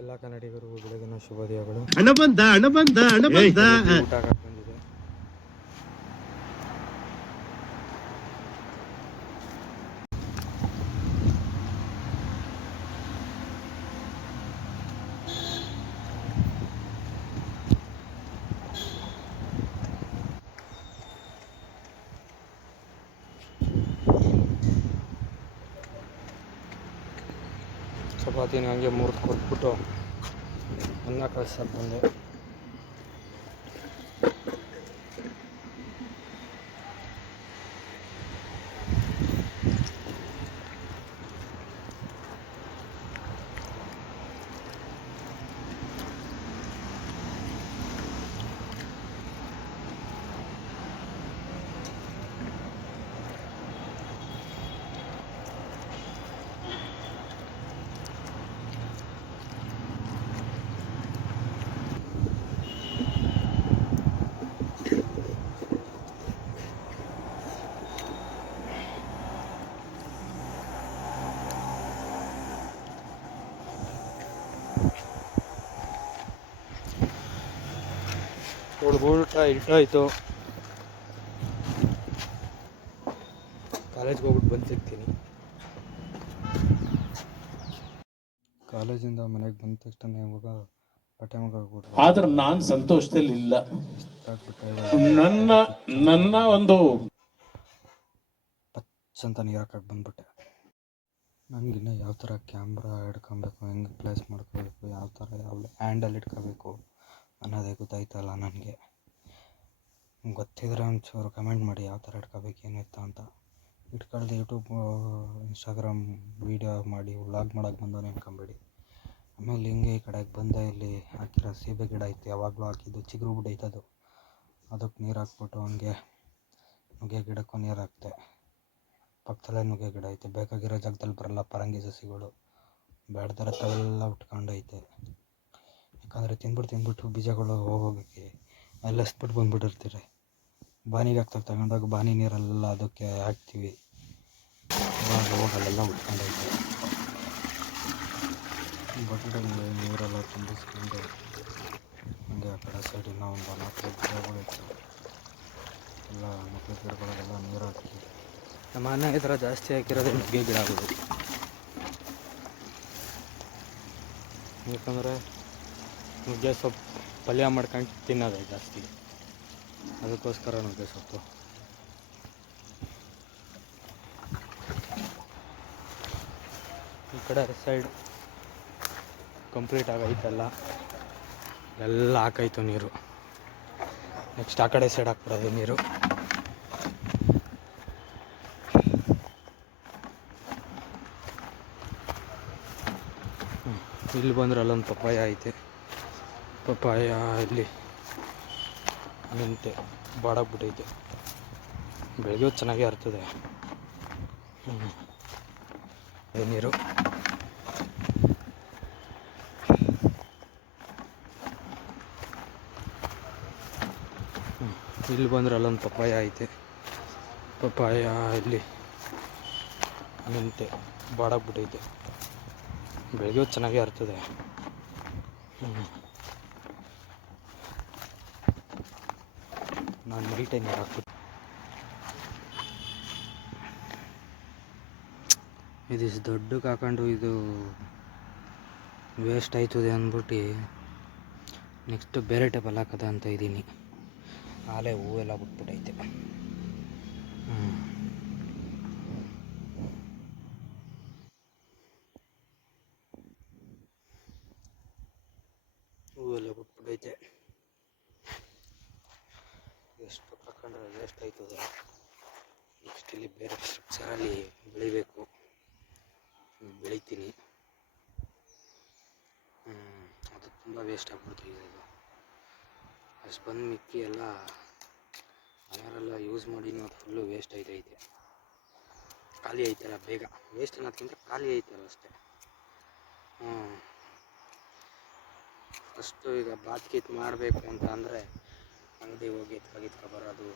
ಎಲ್ಲ ಕನ್ನಡಿಗರಿಗೂ ಬೆಳಗಿನ ಶುಭೋದಯಗಳು. ಹಣ ಬಂದ ಊಟ ಹಾಕಕ್ಕೆ ಬಂದಿದೆ. ಚಪಾತಿನ ಹಂಗೆ ಮುರಿದು ಕೊಟ್ಬಿಟ್ಟು ಅನ್ನ ಕಳ್ಸಕ್ಕೆ ಬಂದೆ. ಊಟ ಇಟ್ಟಾಯಿತು. ಕಾಲೇಜ್ಗೆ ಹೋಗ್ಬಿಟ್ಟು ಬಂದು ಸಿಗ್ತೀನಿ. ಕಾಲೇಜಿಂದ ಮನೆಗೆ ಬಂದ ತಕ್ಷಣ ಇವಾಗ ಬಟ್ಟೆ ಮುಗ್ಬಿಟ್ಟು ಆದ್ರೆ ನಾನು ಸಂತೋಷದಲ್ಲಿ ಇಲ್ಲ. ನನ್ನ ಒಂದು ಪಚ್ಚಂತ ನೀರು ಹಾಕಕ್ಕೆ ಬಂದ್ಬಿಟ್ಟೆ. ನನಗಿನ್ನ ಯಾವ ಥರ ಕ್ಯಾಮ್ರಾ ಹಿಡ್ಕೊಬೇಕು, ಹೆಂಗೆ ಪ್ಲೇಸ್ ಮಾಡ್ಕೋಬೇಕು, ಯಾವ ಥರ ಯಾವ ಹ್ಯಾಂಡಲ್ ಇಟ್ಕೋಬೇಕು ಅನ್ನೋದೇ ಗೊತ್ತಾಯ್ತಲ್ಲ. ನನಗೆ ಗೊತ್ತಿದ್ರೆ ಒಂಚೂರು ಕಮೆಂಟ್ ಮಾಡಿ ಯಾವ ಥರ ಇಟ್ಕೋಬೇಕು ಏನಿತ್ತು ಅಂತ. ಇಟ್ಕೊಳ್ದೆ ಯೂಟ್ಯೂಬ್ ಇನ್ಸ್ಟಾಗ್ರಾಮ್ ವೀಡಿಯೋ ಮಾಡಿ ವ್ಲಾಗ್ ಮಾಡೋಕ್ಕೆ ಬಂದವನೇ ಅನ್ಕೊಂಬೇಡಿ. ಆಮೇಲೆ ಹಿಂಗೆ ಈ ಕಡೆಗೆ ಬಂದೆ, ಇಲ್ಲಿ ಹಾಕಿರೋ ಸೀಬೆ ಗಿಡ ಐತೆ, ಯಾವಾಗಲೂ ಹಾಕಿದ್ದು ಚಿಗುರು ಬಿಡೈತದು. ಅದಕ್ಕೆ ನೀರು ಹಾಕ್ಬಿಟ್ಟು ಹಂಗೆ ನುಗ್ಗೆ ಗಿಡಕ್ಕೂ ನೀರು ಹಾಕ್ತೆ. ಪಕ್ಕದಲ್ಲೇ ನುಗ್ಗೆ ಗಿಡ ಐತೆ, ಬೇಕಾಗಿರೋ ಜಾಗದಲ್ಲಿ ಬರಲ್ಲ ಪರಂಗಿ ಸಸಿಗಳು, ಬೇಡದರ ತವೆಲ್ಲ ಉಟ್ಕೊಂಡೈತೆ. ಯಾಕಂದರೆ ತಿಂದ್ಬಿಟ್ಟು ಬೀಜಗಳು ಹೋಗೋಕ್ಕೆ ಎಲ್ಲ ಎಸ್ಬಿಟ್ಟು ಬಂದುಬಿಟ್ಟಿರ್ತೀರಿ. ಬಾನಿಗೆ ಹಾಕ್ದಾಗ ತಗೊಂಡಾಗ ಬಾನಿ ನೀರೆಲ್ಲ ಅದಕ್ಕೆ ಹಾಕ್ತೀವಿ, ಹೋಗಲ್ಲೆಲ್ಲ ಉಟ್ಕೊಂಡೈತೆ. ಬಕೆಟಲ್ಲಿ ನೀರೆಲ್ಲ ತುಂಬಿಸ್ಕೊಂಡು ಹಂಗೆ ಆ ಕಡೆ ಸೈಡಿನ ಒಂದು 4 ಗಿಡಗಳಿತ್ತು, ಎಲ್ಲ ನುಗ್ಗೆ ಗಿಡಗಳಿಗೆಲ್ಲ ನೀರು ಹಾಕಿ ನಮ್ಮ ಮನೆ ಈ ಥರ ಜಾಸ್ತಿ ಹಾಕಿರೋದೇ ನುಗ್ಗೆ ಗಿಡಗಳು. ಯಾಕಂದರೆ ನುಗ್ಗೆ ಸೊಪ್ಪು ಪಲ್ಯ ಮಾಡ್ಕೊಂಡು ತಿನ್ನೋದೇ ಜಾಸ್ತಿ, ಅದಕ್ಕೋಸ್ಕರ ನುಗ್ಗೆ ಸೊಪ್ಪು. ಈ ಕಡೆ ಸೈಡ್ ಕಂಪ್ಲೀಟ್ ಆಗೈತಲ್ಲ, ಎಲ್ಲ ಹಾಕಾಯ್ತು ನೀರು. ನೆಕ್ಸ್ಟ್ ಆ ಕಡೆ ಸೈಡ್ ಹಾಕ್ಬಿಡೋದು ನೀರು. ಇಲ್ಲಿ ಬಂದರೆ ಅಲ್ಲೊಂದು ಪಪ್ಪಾಯ ಐತೆ. ಪಪ್ಪಾಯ ಇಲ್ಲಿ ನಿಂತೆ ಬಾಡಾಗ್ಬಿಟ್ಟೈತೆ. ಬೆಳಗ್ಗೆ ಚೆನ್ನಾಗೇ ಇರ್ತದೆ ನೀರು. ಇಲ್ಲಿ ಬಂದರೆ ಅಲ್ಲೊಂದು ಪಪ್ಪಾಯ ಐತೆ. ಪಪ್ಪಾಯ ಇಲ್ಲಿ ನಿಂತೆ ಬಾಡಾಗ್ಬಿಟ್ಟೈತೆ. ಬೆಳಗ್ಗೆ ಚೆನ್ನಾಗೇ ಇರ್ತದೆ. ನಾನು ನೈಟೇ ನೀರು ಹಾಕ್ಬಿಟ್ಟು ಇದಿಷ್ಟು ದೊಡ್ಡಕ್ಕೆ ಹಾಕೊಂಡು ಇದು ವೇಸ್ಟ್ ಆಯ್ತದೆ ಅಂದ್ಬಿಟ್ಟು ನೆಕ್ಸ್ಟ್ ಬೇರೆ ಟೇಬಲ್ ಹಾಕೋದ ಅಂತ ಇದ್ದೀನಿ. ಆಲೆ ಹೂವೆಲ್ಲ ಬಿಟ್ಬಿಟ್ಟೈತೆ. ಹೂವೆಲ್ಲ ಬಿಟ್ಬಿಟ್ಟೈತೆ. ಎಷ್ಟು ಹಾಕೊಂಡ್ರೆ ವೇಸ್ಟ್ ಆಯ್ತದೆ. ನೆಕ್ಸ್ಟ್ ಇಲ್ಲಿ ಬೇರೆ ಸ್ಟ್ರಕ್ಚರಲ್ಲಿ ಬೆಳಿಬೇಕು, ಬೆಳಿತೀನಿ. ಅದು ತುಂಬ ವೇಸ್ಟ್ ಆಗ್ಬಿಡ್ತೈತೆ. ಇದು ಅಷ್ಟು ಬಂದು ಮಿಕ್ಕಿ ಎಲ್ಲ ಮನೆಯವರೆಲ್ಲ ಯೂಸ್ ಮಾಡಿ ಅದು ಫುಲ್ಲು ವೇಸ್ಟ್ ಐತೈತೆ. ಖಾಲಿ ಐತಲ್ಲ ಬೇಗ, ವೇಸ್ಟ್ ಅನ್ನೋದಕ್ಕಿಂತ ಖಾಲಿ ಐತಲ್ಲ ಅಷ್ಟೇ. ಫಸ್ಟು ಈಗ ಬಾತ್ ಮಾಡಬೇಕು ಅಂತ ಅಂದರೆ ಅಂಗಡಿ ಹೋಗಿ ಎತ್ಕೊ ಬರೋದು.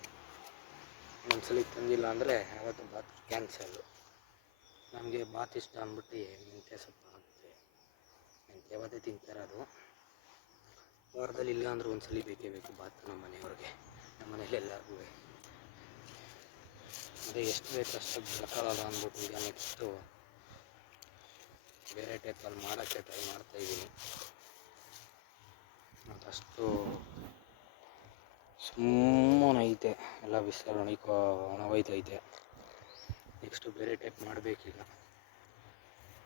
ಒಂದ್ಸಲ ತಂದಿಲ್ಲ ಅಂದರೆ ಅವತ್ತು ಬಾತ್ ಕ್ಯಾನ್ಸಲ್ಲು. ನಮಗೆ ಬಾತ್ ಇಷ್ಟ ಅಂದ್ಬಿಟ್ಟು ಮೆಂತ್ಯ ಸೊಪ್ಪು ಹಾಕ್ತೆ. ಮೆಂತ್ಯ ಯಾವತ್ತೇ ತಿಂತಾರೆ ಅದು. ವಾರದಲ್ಲಿ ಇಲ್ಲ ಅಂದ್ರೆ ಒಂದು ಸಲ ಬೇಕೇ ಬೇಕು ಬಾತ್ ನಮ್ಮ ಮನೆಯವ್ರಿಗೆ, ನಮ್ಮ ಮನೇಲಿ ಎಲ್ಲರಿಗೂ. ಅದೇ ಎಷ್ಟು ಬೇಕು ಅಷ್ಟು ಬೆಳ್ಕೊಳ್ಳೋಲ್ಲ ಅಂದ್ಬಿಟ್ಟು ಈಗ ನೆಕ್ಸ್ಟು ಬೇರೆ ಟೈಪಲ್ಲಿ ಮಾಡೋಕ್ಕೆ ಟ್ರೈ ಮಾಡ್ತಾಯಿದ್ದೀನಿ. ಅದಷ್ಟು ಸುಮ್ಮನೆ ಐತೆ, ಎಲ್ಲ ಬಿಸಿಲು ಒಣಗೋಯ್ತೈತೆ. ನೆಕ್ಸ್ಟು ಬೇರೆ ಟೈಪ್ ಮಾಡಬೇಕೀಗ.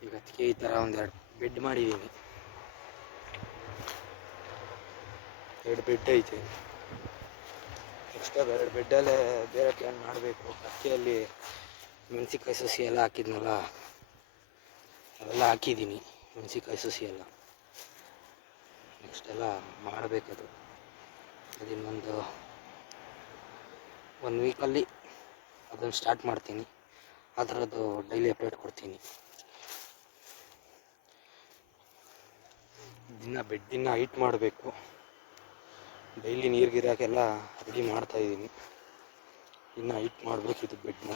ಈಗ ಅದಕ್ಕೆ ಈ ಥರ ಒಂದೆರಡು ಬೆಡ್ ಮಾಡಿದ್ದೀನಿ, 2 ಬೆಡ್ ಐತೆ. ನೆಕ್ಸ್ಟ್ 2 ಬೆಡ್ಡಲ್ಲೇ ಬೇರೆ ಪ್ಲ್ಯಾನ್ ಮಾಡಬೇಕು. ಅಕ್ಕಿಯಲ್ಲಿ ಮೆಣಸಿನ್ಕಾಯಿ ಸಸಿ ಎಲ್ಲ ಹಾಕಿದ್ನಲ್ಲ, ಅವೆಲ್ಲ ಹಾಕಿದ್ದೀನಿ, ಮೆಣಸಿನ್ಕಾಯಿ ಸಸಿ ಎಲ್ಲ. ನೆಕ್ಸ್ಟ್ ಎಲ್ಲ ಮಾಡಬೇಕದು. ಅದಿನ್ನೊಂದು 1 ವೀಕಲ್ಲಿ ಅದನ್ನು ಸ್ಟಾರ್ಟ್ ಮಾಡ್ತೀನಿ. ಅದರದ್ದು ಡೈಲಿ ಅಪ್ಡೇಟ್ ಕೊಡ್ತೀನಿ. ಬೆಡ್ಡಿನ ಹೈಟ್ ಮಾಡಬೇಕು. ಡೈಲಿ ನೀರಿಗಿರೋಕ್ಕೆಲ್ಲ ರೆಡಿ ಮಾಡ್ತಾಯಿದ್ದೀನಿ. ಇನ್ನು ಹೈಟ್ ಮಾಡಬೇಕಿತ್ತು ಬೆಡ್ನ.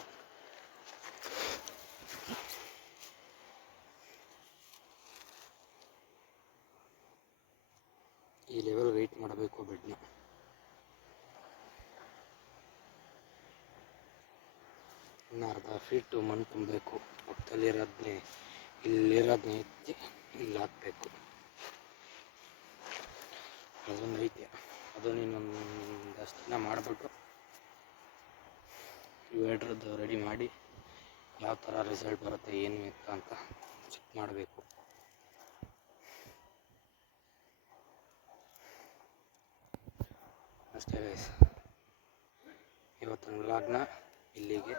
ಈ ಲೆವೆಲ್ ಹೈಟ್ ಮಾಡಬೇಕು ಬೆಡ್ನ. ಇನ್ನು ಅರ್ಧ ಫೀಟು ಮಣ್ಣು ತುಂಬಬೇಕು. ಪಕ್ಕದಲ್ಲಿರೋದನ್ನೇ ಇಲ್ಲಿರೋದನ್ನೇ ಎತ್ತಿ ಇಲ್ಲಿ ಹಾಕಬೇಕು. ಅದೊಂದು ಐತೆ. ಅದನ್ನು ಇನ್ನೊಂದಷ್ಟು ದಿನ ಮಾಡಿಬಿಟ್ಟು ಇವೆರಡರದ್ದು ರೆಡಿ ಮಾಡಿ ಯಾವ ಥರ ರಿಸಲ್ಟ್ ಬರುತ್ತೆ ಏನು ಎತ್ತ ಅಂತ ಚೆಕ್ ಮಾಡಬೇಕು. ಅಷ್ಟೇ ಗೈಸ್, ಇವತ್ತಿನ ವ್ಲಾಗ್ನ ಇಲ್ಲಿಗೆ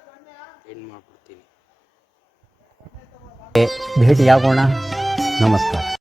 ಎಂಡ್ ಮಾಡಿಬಿಡ್ತೀನಿ. ಭೇಟಿಯಾಗೋಣ. ನಮಸ್ಕಾರ.